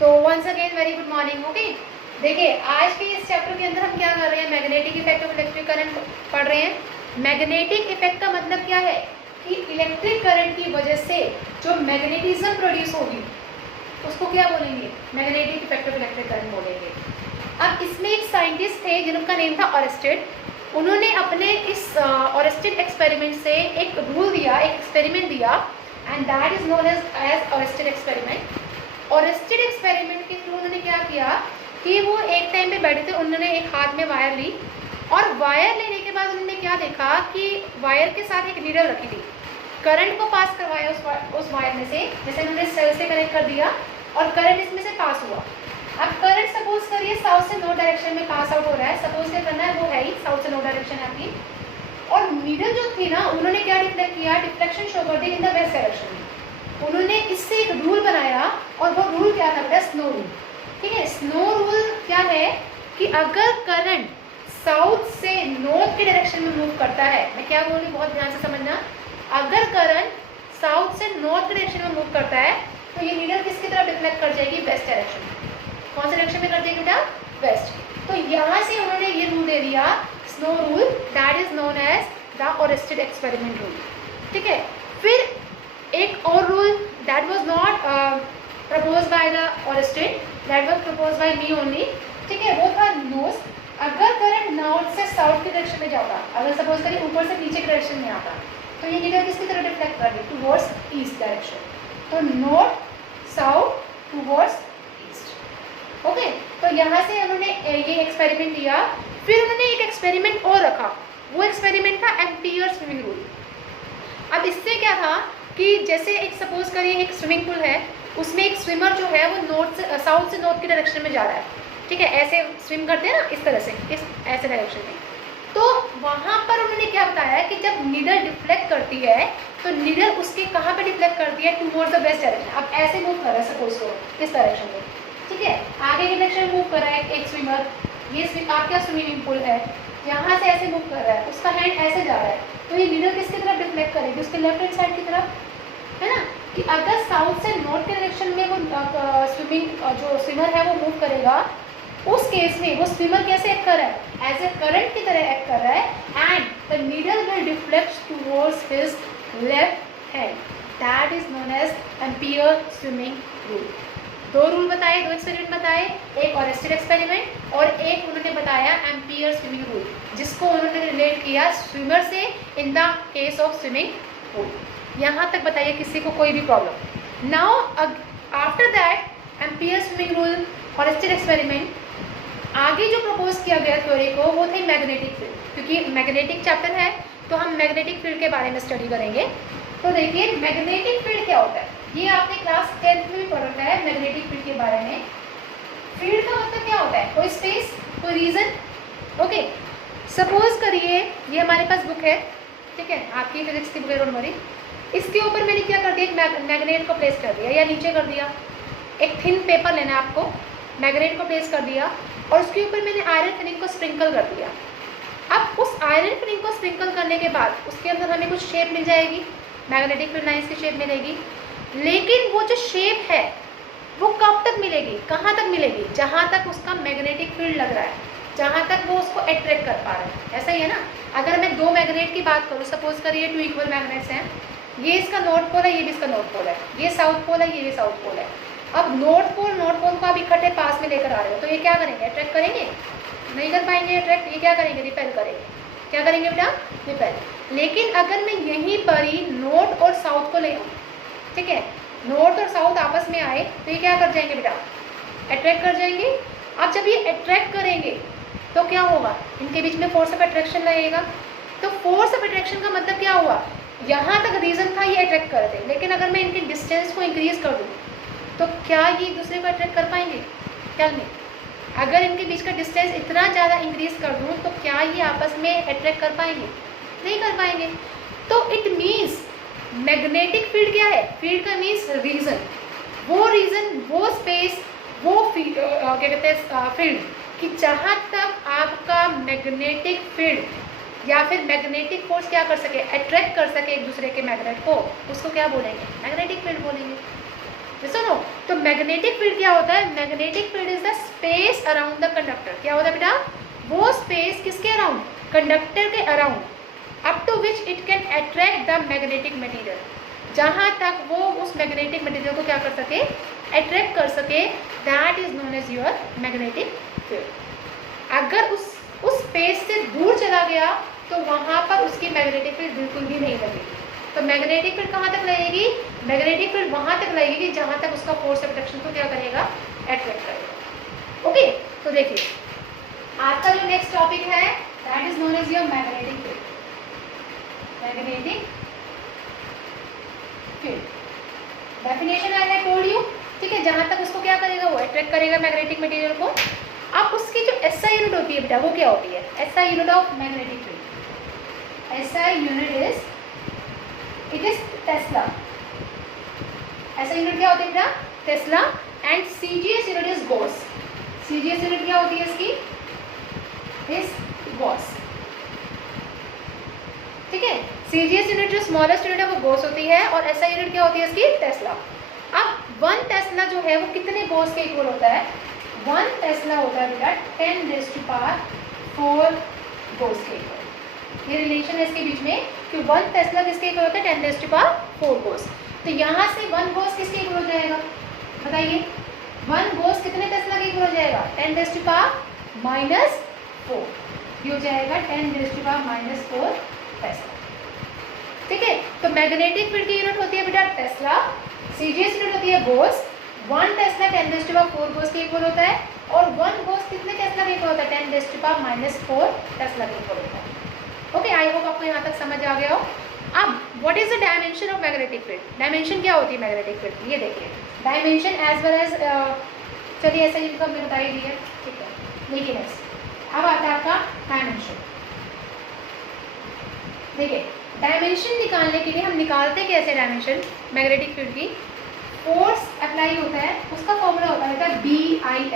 तो once again very good morning. Okay, देखिए आज के इस चैप्टर के अंदर हम क्या कर रहे हैं, magnetic effect of electric current पढ़ रहे हैं। मैग्नेटिक इफेक्ट का मतलब क्या है कि इलेक्ट्रिक करंट की वजह से जो मैग्नेटिज्म प्रोड्यूस होगी उसको क्या बोलेंगे, magnetic effect of electric current बोलेंगे। अब इसमें एक साइंटिस्ट थे जिनका नेम था ऑरेस्टेड। उन्होंने अपने इस ऑरेस्टेड एक्सपेरिमेंट से एक रूल दिया, एक एक्सपेरिमेंट दिया, and that is known as Oersted experiment. Oersted experiment के थ्रू उन्होंने क्या किया कि वो एक टाइम पे बैठे थे, उन्होंने एक हाथ में वायर ली और वायर लेने के बाद उन्होंने क्या देखा कि वायर के साथ एक नीडल रखी थी। करंट को पास करवाया उस वायर में से, जैसे उन्होंने सेल से कनेक्ट कर दिया और करंट इसमें से पास हुआ। अब करंट सपोज करिए साउथ से नॉर्थ डायरेक्शन में पास आउट हो रहा है, सपोज क्या करना है, वो है ही साउथ से नॉर्थ डायरेक्शन है आपकी। और नीडल जो थी ना, उन्होंने क्या डिफ्लेक्ट किया, डिफ्लेक्शन शो कर दी इन द वेस्ट डायरेक्शन में। उन्होंने इससे एक रूल बनाया और वो रूल क्या था बेटा, स्नो रूल। ठीक है, स्नो रूल क्या है कि अगर करंट साउथ से नॉर्थ के डायरेक्शन में मूव करता है, मैं क्या बोल रही बहुत ध्यान से समझना, अगर करंट साउथ से नॉर्थ के डायरेक्शन में मूव करता है तो ये नीडल किसकी तरफ डिफ्लेक्ट कर जाएगी, वेस्ट डायरेक्शन में। कौन से डायरेक्शन में कर जाएगी बेटा, वेस्ट। तो यहाँ से उन्होंने ये रूल दे दिया, snow rule, that is known as the Oersted experiment rule. ठीक है, फिर एक और rule that was not propose by the Oersted, that was propose by me only. ठीक है, वो था नोज। अगर करंट नॉर्थ से साउथ के डायरेक्शन में जाता, अगर सपोज करिए ऊपर से नीचे के डायरेक्शन में आता, तो ये नीडल किसकी तरफ डिफ्लेक्ट कर रही, टुवर्ड्स ईस्ट डायरेक्शन। तो north south towards east. Okay, तो यहाँ से उन्होंने ये एक्सपेरिमेंट किया। फिर उन्होंने एक एक्सपेरिमेंट और रखा, वो एक्सपेरिमेंट था एम्पियर स्विमिंग रूल। अब इससे क्या था कि जैसे एक सपोज करिए एक स्विमिंग पूल है, उसमें एक स्विमर जो है वो नॉर्थ से साउथ से नॉर्थ के डायरेक्शन में जा रहा है। ठीक है, ऐसे स्विम करते हैं ना, इस तरह से, इस ऐसे डायरेक्शन में। तो वहाँ पर उन्होंने क्या बताया कि जब नीडल डिफ्लेक्ट करती है तो नीडल उसके कहाँ पे डिफ्लेक्ट करती है, टुवर्ड्स द वेस्ट डायरेक्शन। अब ऐसे मूव कर रहा है सपोज करो इस डायरेक्शन में। ठीक है, आगे के डायरेक्शन में मूव कर रहा है एक स्विमर, ये आपका स्विमिंग पूल है, यहाँ से ऐसे मूव कर रहा है, उसका हैंड ऐसे जा रहा है, तो ये नीडल किसकी तरफ डिफ्लेक्ट करेगी, उसके लेफ्ट हैंड साइड की तरफ, है ना। कि अगर साउथ से नॉर्थ के डायरेक्शन में वो स्विमिंग जो स्विमर है वो मूव करेगा, उस केस में वो स्विमर कैसे एक्ट कर रहा है, एज ए करंट की तरह एक्ट कर रहा है, and the needle will deflect towards his left hand. That is known as Ampere swimming rule. दो रूल बताए, दो एक्सपेरिमेंट बताए, एक ऑरेस्टेड एक्सपेरिमेंट और एक उन्होंने बताया एम्पियर स्विमिंग रूल, जिसको उन्होंने रिलेट किया स्विमर से in the case of swimming pool. यहाँ तक बताइए किसी को कोई भी problem. Now after that Ampere swimming rule, Oersted experiment, आगे जो प्रपोज किया गया थ्योरी को वो थे मैग्नेटिक फील्ड। क्योंकि मैग्नेटिक चैप्टर है तो हम मैग्नेटिक फील्ड के बारे में स्टडी करेंगे। तो देखिए मैग्नेटिक फील्ड क्या होता है, ये आपने क्लास 10th में भी पढ़ रखा है मैग्नेटिक फील्ड के बारे में। फील्ड का मतलब क्या होता है, कोई स्पेस, कोई रीजन। ओके, सपोज करिए ये हमारे पास बुक है, ठीक है, आपकी फिजिक्स की बुक है, डोंट वरी। इसके ऊपर मैंने क्या कर दिया, एक मैग्नेट को प्लेस कर दिया या नीचे कर दिया। एक थिन पेपर लेना है आपको, मैग्नेट को प्लेस कर दिया और उसके ऊपर मैंने आयरन फिलिंग को स्प्रिंकल कर दिया। अब उस आयरन फिलिंग को स्प्रिंकल करने के बाद उसके अंदर हमें कुछ शेप मिल जाएगी, मैग्नेटिक फील्ड लाइंस की शेप मिलेगी। लेकिन वो जो शेप है वो कब तक मिलेगी, कहाँ तक मिलेगी, जहाँ तक उसका मैग्नेटिक फील्ड लग रहा है, जहाँ तक वो उसको अट्रैक्ट कर पा रहा है। ऐसा ही है ना, अगर मैं दो मैग्नेट की बात करूँ, सपोज करिए 2 इक्वल मैग्नेट्स हैं, ये इसका नॉर्थ पोल है, ये भी इसका नॉर्थ पोल है, ये साउथ पोल है, ये भी साउथ पोल है। अब नॉर्थ पोल को आप इकट्ठे पास में लेकर आ रहे हो, तो ये क्या करेंगे, अट्रैक्ट करेंगे, नहीं कर पाएंगे अट्रैक्ट, ये क्या करेंगे, रिपेल करेंगे। क्या करेंगे बेटा, रिपेल। लेकिन अगर मैं यहीं पर ही नॉर्थ और साउथ को ले आऊँ, ठीक है, नॉर्थ और साउथ आपस में आए तो ये क्या कर जाएंगे बेटा, अट्रैक्ट कर जाएंगे। अब जब ये अट्रैक्ट करेंगे तो क्या होगा, इनके बीच में फोर्स ऑफ अट्रैक्शन लगेगा। तो फोर्स ऑफ अट्रैक्शन का मतलब क्या हुआ, यहाँ तक रीजन था ये अट्रैक्ट कर रहे थे, लेकिन अगर मैं इनके डिस्टेंस को इंक्रीज कर दूँ तो क्या ये एक दूसरे को अट्रैक्ट कर पाएंगे, क्या नहीं। अगर इनके बीच का डिस्टेंस इतना ज़्यादा इंक्रीज कर दूँ तो क्या ये आपस में अट्रैक्ट कर पाएंगे, नहीं कर पाएंगे। तो इट मीन्स मैग्नेटिक फील्ड क्या है, फील्ड का मीन्स रीजन, वो रीजन, वो स्पेस, वो क्या कहते हैं फील्ड, कि जहाँ तक आपका मैग्नेटिक फील्ड या फिर मैग्नेटिक फोर्स क्या कर सके, अट्रैक्ट कर सके एक दूसरे के मैग्नेट को, उसको क्या बोलेंगे, मैग्नेटिक फील्ड बोलेंगे। सुनो, तो मैग्नेटिक फील्ड क्या होता है? Magnetic field is the space around the conductor. क्या होता है बेटा? वो स्पेस किसके अराउंड? कंडक्टर के around, up to which it can attract the magnetic material, जहाँ तक वो उस मैग्नेटिक मटेरियल को क्या कर सके? अट्रैक्ट कर सके। That is known as your magnetic field. अगर उस स्पेस से दूर चला गया तो वहाँ पर उसकी मैग्नेटिक फील्ड बिल्कुल भी नहीं लगेगी। तो मैग्नेटिक फील्ड कहाँ तक लगेगी? मैग्नेटिक फील्ड वहाँ तक लगेगी जहाँ तक उसका फोर्स ऑफ अट्रैक्शन को क्या करेगा? अट्रैक्ट करेगा। ओके, तो देखिए आपका जो नेक्स्ट टॉपिक है that is known as your magnetic field. Magnetic field definition I have told you, ठीक है, जहाँ तक उसको क्या करेगा? वो अट्रैक्ट करेगा मैग्नेटिक मटेरियल को। अब उसकी जो एसआई यूनिट होती है बेटा, वो क्या होती है? SI unit of magnetic field, SI unit is, it is Tesla. SI unit क्या होती है बेटा? Tesla. And CGS unit is Gauss. CGS unit क्या होती है इसकी? इज गॉस, ठीक है। सीजीएस यूनिट जो स्मॉलेस्ट यूनिट है वो गॉस होती है, और एसआई यूनिट क्या होती है इसकी? टेस्ला। अब 1 टेस्ला जो है वो कितने गॉस के इक्वल होता है? 1 टेस्ला होता है बेटा 10⁴ गॉस के इक्वल। ये रिलेशन है इसके बीच में कि 1 टेस्ला किसके इक्वल होता है? 10⁴ गॉस। तो यहाँ से 1 गॉस किसके इक्वल हो जाएगा? बताइए, 1 गॉस कितने टेस्ला के इक्वल हो जाएगा? 10⁻⁻⁴। ये हो जाएगा 10⁻⁻⁴ टेस्ला, ठीक है। तो मैग्नेटिक फील्ड की यूनिट होती है बेटा टेस्ला, सीजीएस यूनिट होती है गॉस। 1 टेस्ला 10⁻⁴ गॉस के इक्वल होता है, और 1 गॉस कितने टेस्ला के इक्वल होता है? 10⁻⁻⁴ टेस्ला के इक्वल होता है। ओके, आई होप आपको यहाँ तक समझ आ गया हो। अब what is the dimension of magnetic field? Dimension क्या होती है मैग्नेटिक फील्ड की? ये देखिए, डायमेंशन एज वेल एज, चलिए ऐसा ही हमने बता ही दिया, ठीक है। देखिए नेक्स्ट अब आता है आपका डायमेंशन। देखिए डायमेंशन निकालने के लिए हम निकालते कैसे डायमेंशन मैग्नेटिक फील्ड की? फोर्स अप्लाई होता है, उसका फॉर्मूला होता है BIL।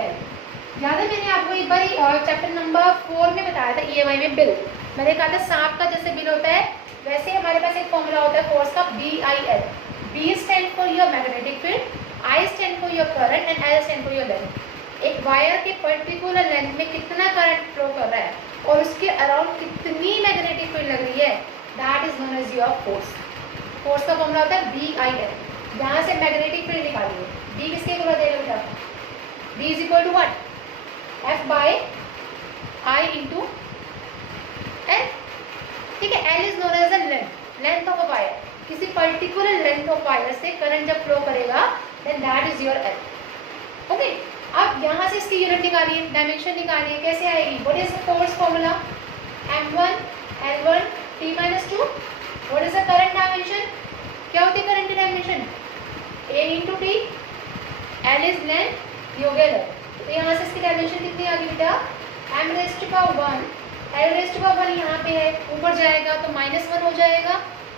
याद है मैंने आपको एक बार चैप्टर नंबर 4 में बताया था, EMI में बिल। मैंने कहा था सांप का जैसे बिल होता है वैसे हमारे पास एक फॉर्मूला होता है फोर्स का BIL। B stand for your magnetic field, I stand for your current, and L stand for your length. एक वायर के पर्टिकुलर लेंथ में कितना करंट फ्लो कर रहा है और उसके अराउंड कितनी मैग्नेटिक फील्ड लग रही है, that is known as your force. Force का फॉर्मूला होता है BIL। यहाँ से मैग्नेटिक फील्ड निकालिए, B किसके इक्वल हो जाएगा बेटा? B is equal to what? F/I into L, ठीक है। L is known as the length of a wire. किसी पर्टिकुलर लेंथ ऑफ वायर से करंट जब फ्लो करेगा then that is your L। Okay, अब यहाँ से इसकी यूनिट निकालिए, डायमेंशन निकालिए, कैसे आएगी? What is the force formula? M1 L1 T-2। What is the current dimension? क्या होती है करंट की dimension? A into T, L is length, ये हो गया लेंथ। तो यहाँ से इसकी डायमेंशन कितनी आ गई बेटा? M⁻⁴ L⁻⁴ यहाँ पे है, ऊपर जाएगा तो -1 हो जाएगा,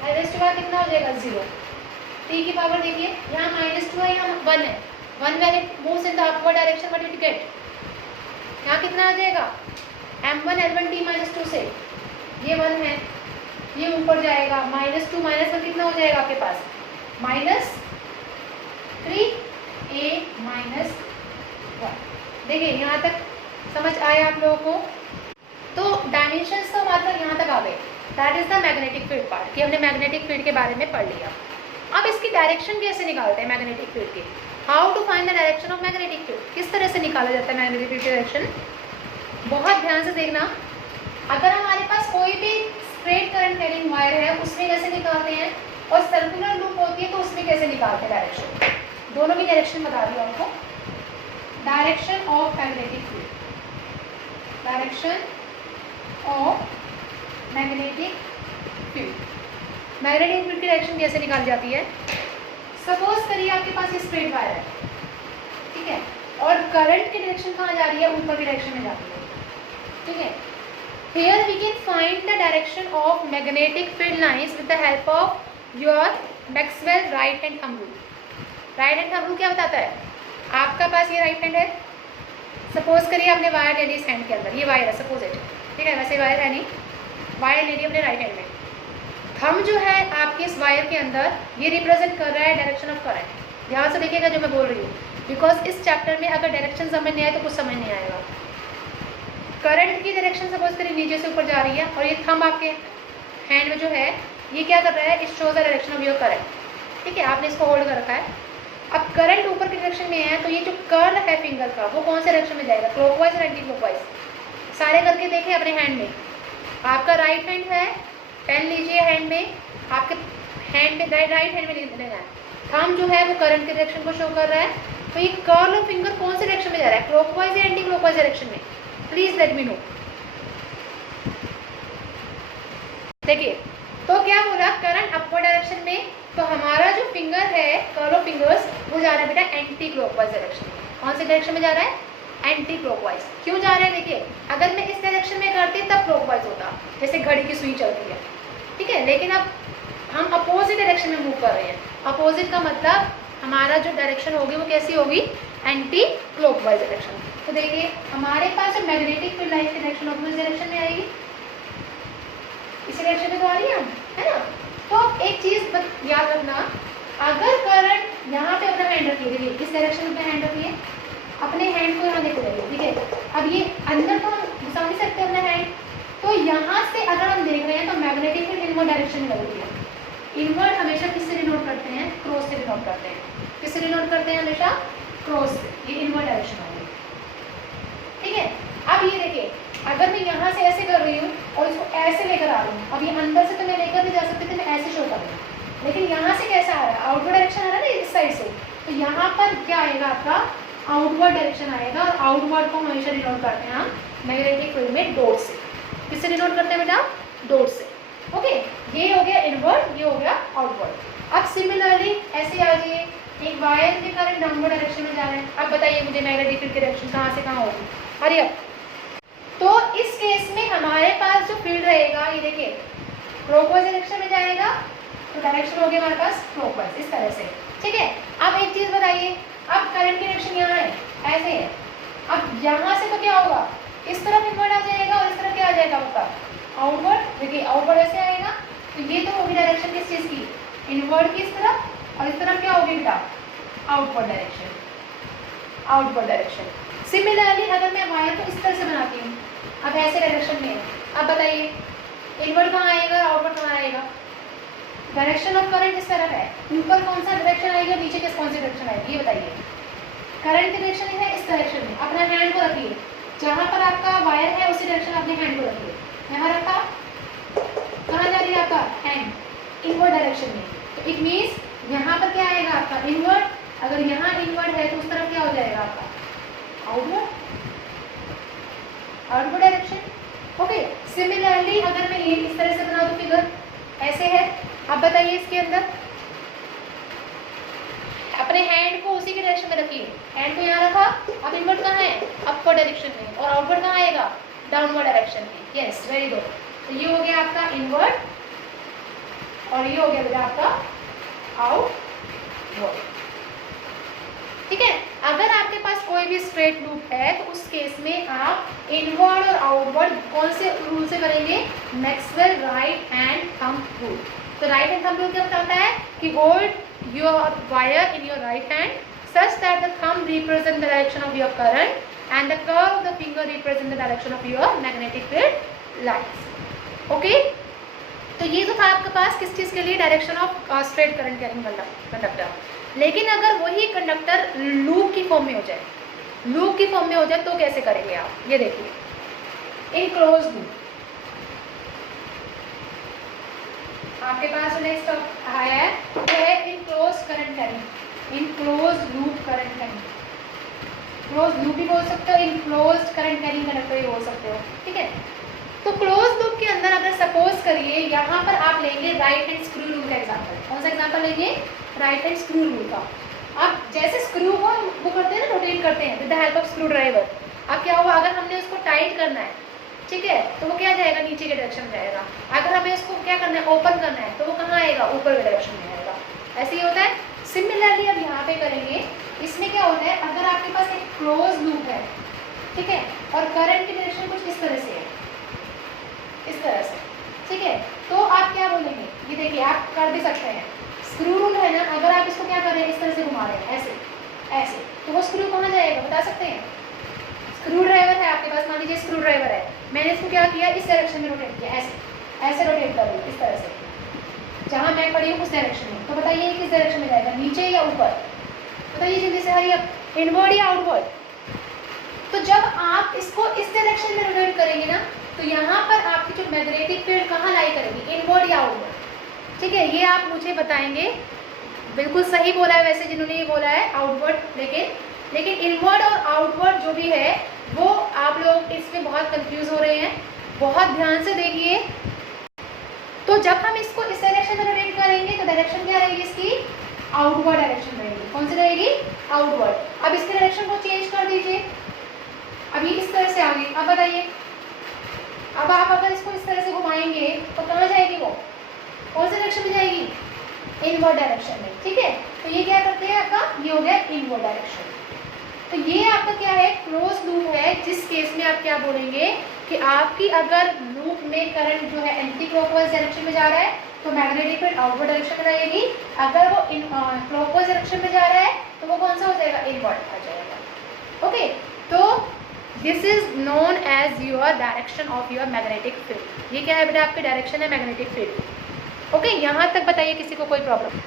L⁻⁴ कितना हो जाएगा? 0। T की पावर देखिए, यहाँ -2 है, यहाँ 1 है। 1 when it moves in the upward direction what it get? यहाँ कितना आ जाएगा? M1 L1 T-2 से ये 1 है, ये ऊपर जाएगा, -2 -1 कितना हो जाएगा आपके पास? -3A-1। देखिए यहाँ तक समझ आया आप लोगों को? तो डायमेंशंस का मतलब यहाँ तक आ गए। That is the magnetic field part, कि हमने मैग्नेटिक फील्ड के बारे में पढ़ लिया। अब इसकी डायरेक्शन कैसे निकालते हैं मैग्नेटिक फील्ड की? How to find the direction of magnetic field? किस तरह से निकाला जाता है मैग्नेटिक फील्ड की डायरेक्शन? बहुत ध्यान से देखना। अगर हमारे पास कोई भी स्ट्रेट करंट कैरिंग वायर है उसमें कैसे निकालते हैं, और सर्कुलर लूप होती है तो उसमें कैसे निकालते हैं डायरेक्शन? दोनों की डायरेक्शन बता दी आपको। Direction of magnetic field, direction of magnetic field. Magnetic field की डायरेक्शन कैसे निकाली जाती है? सपोज करिए आपके पास ये स्ट्रेट वायर है, ठीक है, और करंट की डायरेक्शन कहाँ जा रही है? ऊपर की डायरेक्शन में जाती है, ठीक है। Here we can find the direction of magnetic field lines with the help of your Maxwell right hand thumb rule। Right hand thumb rule क्या बताता है? आपका पास ये राइट हैंड है, सपोज करिए आपने वायर ले ली इस हैंड के अंदर, ये वायर है सपोज इट, ठीक है, वैसे वायर है नहीं, वायर ले ली अपने राइट हैंड में। थंब जो है आपके इस वायर के अंदर ये रिप्रेजेंट कर रहा है डायरेक्शन ऑफ करंट, ध्यान से देखिएगा जो मैं बोल रही हूँ, बिकॉज इस चैप्टर में अगर डायरेक्शन समझ नहीं आए तो कुछ समझ नहीं आएगा। करंट की डायरेक्शन सपोज करिए नीचे से ऊपर जा रही है और ये थंब आपके हैंड में जो है ये क्या कर रहा है, it shows the direction of your current, ठीक है, आपने इसको होल्ड कर रखा है। अब करंट ऊपर की डायरेक्शन में है तो ये जो कर्ल है फिंगर का वो कौन से डायरेक्शन में जाएगा, क्लॉकवाइज और एंटी क्लॉकवाइज। सारे करके देखें अपने हैंड में, आपका राइट हैंड है, पेन लीजिए हैंड में, आपके हैंड में राइट हैंड में लेना है, थंब जो है वो करंट के डायरेक्शन को शो कर रहा है, तो ये कर्ल और फिंगर कौन से डायरेक्शन में जा रहा है, क्लॉकवाइज या एंटी क्लॉकवाइज डायरेक्शन में, प्लीज लेट मी नो। देखिए तो क्या बोला, करंट अपवर्ड डायरेक्शन में, तो हमारा जो फिंगर है कर्ल ऑफ फिंगर्स वो जा रहा है बेटा एंटी क्लॉकवाइज डायरेक्शन में। कौन से डायरेक्शन में जा रहा है, एंटी क्लॉकवाइज। क्यों जा रहा है, देखिए अगर मैं इस डायरेक्शन में करती तब क्लॉकवाइज होता, जैसे घड़ी की सुई चलती है, ठीक है, लेकिन अब हम अपोजिट डायरेक्शन में मूव कर रहे हैं। अपोजिट का मतलब हमारा जो डायरेक्शन होगी वो कैसी होगी, एंटी क्लॉकवाइज डायरेक्शन। तो देखिए हमारे पास जो मैग्नेटिक फील्ड लाइन की डायरेक्शन होगी उस डायरेक्शन में आएगी, इसी डायरेक्शन में तो आ रही है, है ना। तो एक चीज याद रखना, अगर करंट यहाँ पे अपना हैंड रखिए, देखिए इस डायरेक्शन में अपना हैंड रखिए, अपने हैंड को यहाँ देखते रहिए, ठीक है। अब ये अंदर तो हम घुसा नहीं सकते अपना हैंड, तो यहाँ से अगर हम देख रहे हैं तो मैग्नेटिक फील्ड इनवर्ड डायरेक्शन में लग रही है। इनवर्ड हमेशा किससे डिनोट करते हैं, क्रॉस से डिनोट करते हैं। किससे डिनोट करते हैं, हमेशा क्रॉस से, ये इनवर्ड डायरेक्शन होगी, ठीक है। अब ये देखिए अगर मैं यहाँ से ऐसे कर रही हूँ और इसको ऐसे लेकर आ रही हूँ, अब ये अंदर से तो मैं लेकर नहीं जा सकती थी, मैं ऐसे शो कर रही हूँ, लेकिन यहाँ से कैसा आ रहा है, आउटवर्ड डायरेक्शन आ रहा है ना इस साइड से, तो यहाँ पर क्या आएगा, आपका आउटवर्ड डायरेक्शन आएगा। और आउटवर्ड को हमेशा डिनोट करते हैं हम मैग्नेटिक फील्ड में डॉट से। किससे डिनोट करते हैं बेटा, डॉट से, ओके। ये हो गया इनवर्ड, ये हो गया आउटवर्ड। अब सिमिलरली ऐसे आ जाइए, एक वायर के करंट डाउनवर्ड डायरेक्शन में जा रहे हैं, अब बताइए मुझे मैग्नेटिक फील्ड की डायरेक्शन कहाँ से कहाँ होगी, हरी अप। तो इस केस में हमारे पास जो फील्ड रहेगा, ये देखिए क्लॉकवाइज डायरेक्शन में जाएगा, तो डायरेक्शन हो गया हमारे पास क्लॉकवाइज, इस तरह से, ठीक है। अब एक चीज बताइए, अब करंट की डायरेक्शन यहाँ है, ऐसे है, अब यहाँ से तो क्या होगा, इस तरफ इनवर्ड आ जाएगा और इस तरफ क्या आ जाएगा आपका आउटवर्ड। देखिए आउटवर्ड ऐसे आएगा, तो ये तो होगी डायरेक्शन किस चीज की, इनवर्ड की इस तरफ, और इस तरफ क्या होगी बेटा, outward direction, outward direction. Similarly अगर मैं वायर को इस तरह से बनाती हूँ, अब ऐसे डायरेक्शन में है, अब बताइए इनवर्ड कहाँ आएगा, आउटवर्ड कहाँ आएगा, डायरेक्शन ऑफ करंट इस तरफ है, ऊपर कौन सा डायरेक्शन आएगा, नीचे किस कौन सी डायरेक्शन आएगी, ये बताइए। करंट की डायरेक्शन है इस डायरेक्शन में, अपना हैंड को रखिए, जहाँ पर आपका वायर है उसी डायरेक्शन अपने हैंड को रखिए, यहाँ रखा, कहाँ जा रही है आपका हैंड, इनवर्ड डायरेक्शन में, तो इट मीन्स यहाँ पर क्या आएगा आपका इनवर्ड, अगर यहाँ इनवर्ड है तो उस तरफ क्या हो जाएगा आपका outward, outward direction, okay. Similarly अगर मैं ये इस तरह से बना दूं फिगर, ऐसे है, अब बताइए इसके अंदर अपने हैंड को उसी के डायरेक्शन में रखिए, हैंड को यहाँ रखा, अब इनवर्ड कहाँ है, अपवर्ड डायरेक्शन में, और आउटवर्ड कहाँ आएगा, डाउनवर्ड डायरेक्शन में, यस वेरी गुड। तो ये हो गया आपका इनवर्ड और ये हो गया बेटा आपका आउटवर्ड, ठीक है। अगर आपके पास कोई भी स्ट्रेट लूप है तो उस केस में आप इनवर्ड और आउटवर्ड कौन से रूल से करेंगे, Maxwell right hand thumb rule. तो राइट हैंड थंब रूल क्या बताता है कि hold your wire in your right hand such that the thumb represent the direction of your current and the curve of the finger represent the direction of your magnetic field lines, okay. तो ये तो था आपके पास किस चीज़ के लिए, direction of straight current carrying conductor. लेकिन अगर वही कंडक्टर लूप की फॉर्म में हो जाए, लूप की फॉर्म में हो जाए तो कैसे करेंगे आप, ये देखिए इनक्लोज लूप। आपके पास नेक्स्ट आया है enclose current carrying, enclose loop current carrying, close loop भी बोल सकते हो, इनक्लोज करंट कैरिंग कंडक्टर भी बोल सकते हो, ठीक है। तो क्लोज लूप के अंदर अगर सपोज करिए यहाँ पर आप लेंगे राइट हैंड स्क्रू रूल का एग्जांपल, कौन सा एग्जांपल लेंगे, राइट हैंड स्क्रू रूल का। आप जैसे स्क्रू को वो करते हैं ना, रोटेट करते हैं with the help of screw driver. अब क्या हुआ, अगर हमने उसको टाइट करना है, ठीक है, तो वो क्या जाएगा, नीचे के डायरेक्शन में जाएगा। अगर हमें इसको क्या करना है, ओपन करना है, तो वो कहाँ आएगा, ऊपर के डायरेक्शन में आएगा। ऐसे ही होता है। सिमिलरली अब यहाँ पे करेंगे, इसमें क्या होता है, अगर आपके पास एक क्लोज लूप है, ठीक है, और करंट की डायरेक्शन कुछ इस तरह से है, इस तरह से, ठीक है, तो आप क्या बोलेंगे, ये देखिए आप कर भी सकते हैं। स्क्रू रूल है ना, अगर आप इसको क्या कर रहे हैं, इस तरह से घुमा रहे हैं ऐसे ऐसे, तो वो स्क्रू कहाँ जाएगा बता सकते हैं? स्क्रू ड्राइवर है आपके पास, मान लीजिए स्क्रू ड्राइवर है, मैंने इसको क्या किया, इस डायरेक्शन में रोटेट किया, ऐसे ऐसे रोटेट कर रही हूँ इस तरह से, जहाँ मैं खड़ी हूँ उस डायरेक्शन में। तो बताइए किस डायरेक्शन में जाएगा, नीचे या ऊपर? बताइए जल्दी से, हरी अप, इनवर्ड या आउटवर्ड? तो जब आप इसको इस डायरेक्शन में रोटेट करेंगे ना, तो यहाँ पर आपकी जो मैग्नेटिक फील्ड कहाँ लाई करेगी, इनवर्ड या आउटवर्ड? ठीक है, ये आप मुझे बताएंगे। बिल्कुल सही बोला है वैसे जिन्होंने ये बोला है आउटवर्ड, लेकिन इनवर्ड और आउटवर्ड जो भी है वो आप लोग इसमें बहुत कंफ्यूज हो रहे हैं, बहुत ध्यान से देखिए। तो जब हम इसको इस डायरेक्शन में रोटेट करेंगे तो डायरेक्शन क्या रहेगी इसकी, आउटवर्ड डायरेक्शन रहेगी। कौन सी रहेगी, आउटवर्ड। अब इसके डायरेक्शन को चेंज कर दीजिए, अभी इस तरह से आ गई। अब बताइए, अब आप अगर इसको इस तरह से घुमाएंगे तो कहाँ जाएगी वो, कौन से डायरेक्शन में जाएगी, इनवर्ड डायरेक्शन में। ठीक है, तो ये क्या करते हैं आपका, ये हो गया इनवर्ड डायरेक्शन। तो ये आपका क्या है, क्लोज लूप है, जिस केस में आप क्या बोलेंगे कि आपकी अगर लूप में करंट जो है एंटी क्लॉकवाइज डायरेक्शन में जा रहा है तो मैग्नेटिक फील्ड आउटवर्ड डायरेक्शन में रहेगी, अगर वो क्लॉकवाइज डायरेक्शन में जा रहा है तो वो कौन सा हो जाएगा, इनवर्ड आ जाएगा। ओके, तो this is known as your direction of your magnetic field. ये क्या है बेटा, आपकी डायरेक्शन है मैग्नेटिक फील्ड। ओके, यहाँ तक बताइए किसी को कोई problem?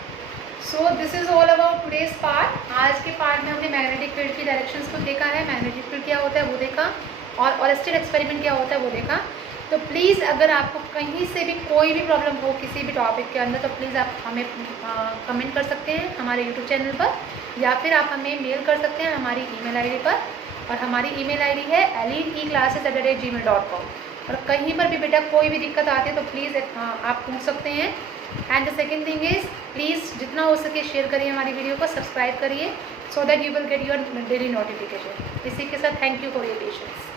So this is all about today's part. आज के पार्ट में हमने मैग्नेटिक फील्ड की डायरेक्शंस को देखा है, मैग्नेटिक फील्ड क्या होता है वो देखा, और ऑलस्टेड एक्सपेरिमेंट क्या होता है वो देखा। तो प्लीज़ अगर आपको कहीं से भी कोई भी प्रॉब्लम हो किसी भी टॉपिक के अंदर, तो प्लीज़ आप हमें कमेंट कर सकते हैं हमारे यूट्यूब चैनल पर, या फिर आप हमें मेल कर सकते हैं हमारी ईमेल आईडी पर, और हमारी ईमेल आईडी है alineclasses@gmail.com। और कहीं पर भी बेटा कोई भी दिक्कत आती है तो प्लीज़ आप पूछ सकते हैं। And the second thing is, please जितना हो सके शेयर करिए हमारी वीडियो को, सब्सक्राइब करिए, so that you will get your daily notification. इसी के साथ thank you for your patience.